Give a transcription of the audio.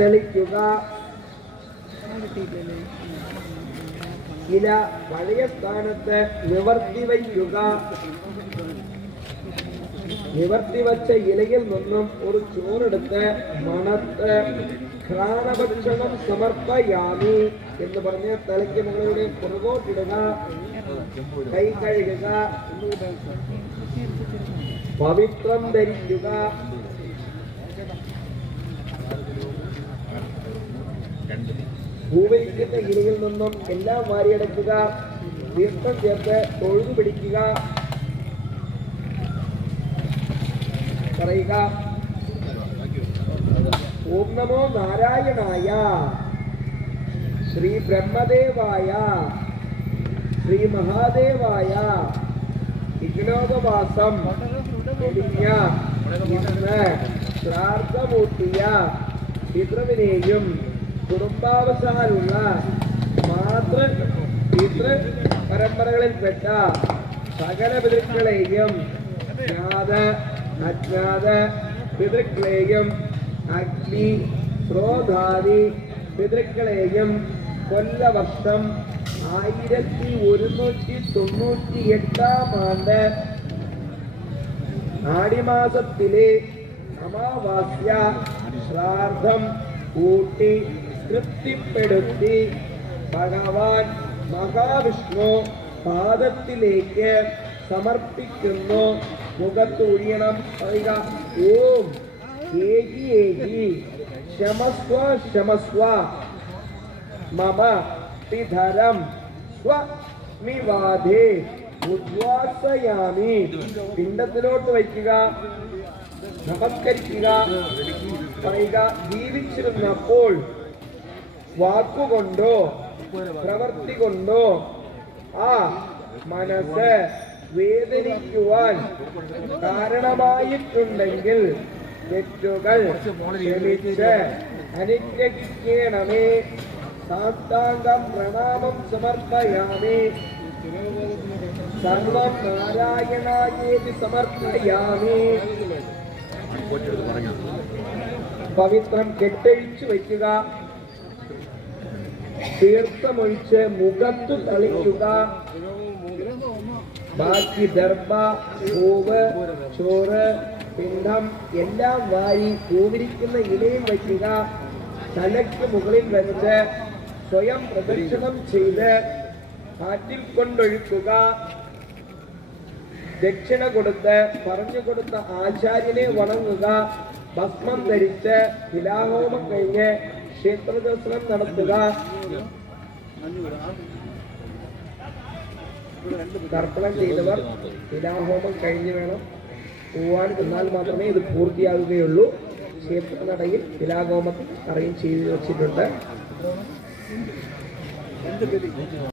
തെളിക്കുക ഇല പഴയ സ്ഥാനത്ത് നിവർത്തി വയ്ക്കുക. നിവർത്തി വച്ച ഇലയിൽ നിന്നും ഒരു ചോറെടുത്ത് മണത്ത് ഘ്രാണഭക്ഷണം സമർപ്പയാമി എന്ന് പറഞ്ഞ് തലയ്ക്ക് മുകളിലൂടെ പുറകോട്ടിടുക. കൈ കഴുകുക. പവിത്രം ധരിക്കുക. ഭൂമിക്കുന്ന ഇലയിൽ നിന്നും എല്ലാം മാറിയെടുക്കുക തീർത്ഥം ചേർത്ത് തൊഴുതു പിടിക്കുക പറയുക. ഓം നമോ നാരായണായ. ശ്രീ ബ്രഹ്മദേവായ. ശ്രീ മഹാദേവായ. ഇഗ്നോകവാസം ഇന്ന് ശ്രാർദ്ധമൂർത്തിയ പിതൃവിനെയും കുടുംബാവസാനുള്ള മാതൃ പിതൃ പരമ്പരകളിൽപ്പെട്ട സകല പിതൃക്കളെയും ജ്ഞാത അജ്ഞാത പിതൃക്കളെയും അഗ്നി ക്രോധാദി പിതൃക്കളെയും കൊല്ലവർഷം ആയിരത്തി ഒരുന്നൂറ്റി തൊണ്ണൂറ്റി എട്ടാം ആണ്ട് ആടിമാസത്തിലെ അമാവാസ്യ ശ്രാദ്ധം കൂട്ടി തൃപ്തിപ്പെടുത്തി ഭഗവാൻ മഹാവിഷ്ണു പാദത്തിലേക്ക് സമർപ്പിക്കുന്നു. മുഖത്തൊഴിയണം പറയുക ഓം ഏകി ഏകി ശമസ്വ ശമസ്വ മമ പിധരം സ്വമിവാധേ ഉദ്വാസയാമി. പിണ്ടത്തിലോട്ട് വയ്ക്കുക നമസ്കരിക്കുക പറയുക ജീവിച്ചിരുന്നപ്പോൾ വാക്കുകൊണ്ടോ പ്രവർത്തി കൊണ്ടോ ആ മനസ്സ് വേദനിക്കുവാൻ കാരണമായിട്ടുണ്ടെങ്കിൽ തെറ്റുകൾ ക്ഷമിച്ച് അനുഗ്രഹിക്കണമേ. സാഷ്ടാംഗം പ്രണാമം സമർപ്പയാമേ. സർവം നാരായണായേതി സമർപ്പയാമേ പവിത്രം കെട്ടഴിച്ചു വയ്ക്കുക. തീർത്ഥമൊഴിച്ച് മുഖത്തു തളിക്കുക. ബാക്കി ദർഭ പൂവ് ചോറ് പിണ്ഡം എല്ലാം വാരി പൂവിരിക്കുന്ന ഇലയും വയ്ക്കുക. തലയ്ക്ക് മുകളിൽ വെച്ച് സ്വയം പ്രദക്ഷിണം ചെയ്ത് കാറ്റിൽ കൊണ്ടൊഴുക്കുക. ദക്ഷിണ കൊടുത്ത് പറഞ്ഞു കൊടുത്ത ആചാര്യനെ വണങ്ങുക. ഭസ്മം ധരിച്ച് ശിലാഹോമം കഴിഞ്ഞ് ക്ഷേത്രദർശനം നടത്തുക. തർപ്പണം ചെയ്തവർ ശിലാഹോമം കഴിഞ്ഞ് വേണം പോവാൻ. എന്നാൽ മാത്രമേ ഇത് പൂർത്തിയാകുകയുള്ളൂ ക്ഷേത്രത്തിനടയിൽ നടയിൽ അറിയും ചെയ്ത് വെച്ചിട്ടുണ്ട്.